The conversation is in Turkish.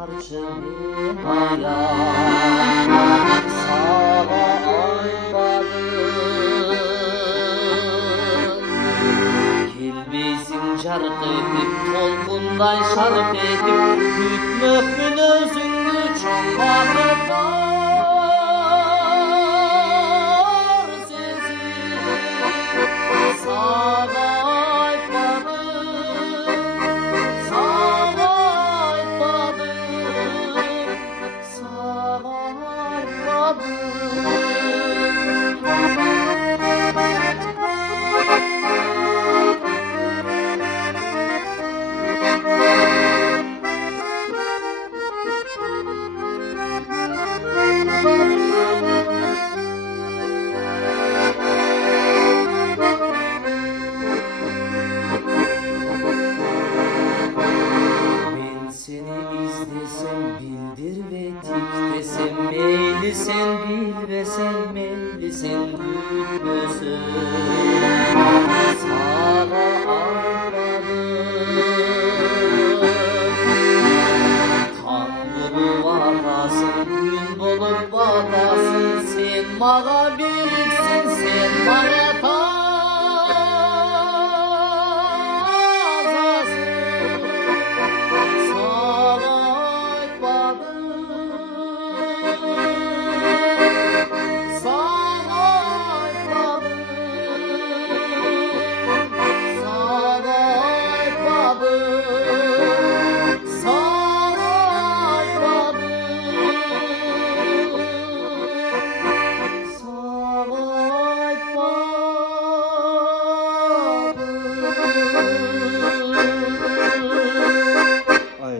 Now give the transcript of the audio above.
tarçın ayağım sana ayladım. Gelmeysin çark edip tolkundan şark edip gütmökmün özüngü çok bakırlar sezip sana bildir ve tiktesen meyli sen bil ve sen meyli sen gütmösün sana ayladım. Tan bulup atasın gün bulup batasın sen mağa biriksin sen mağa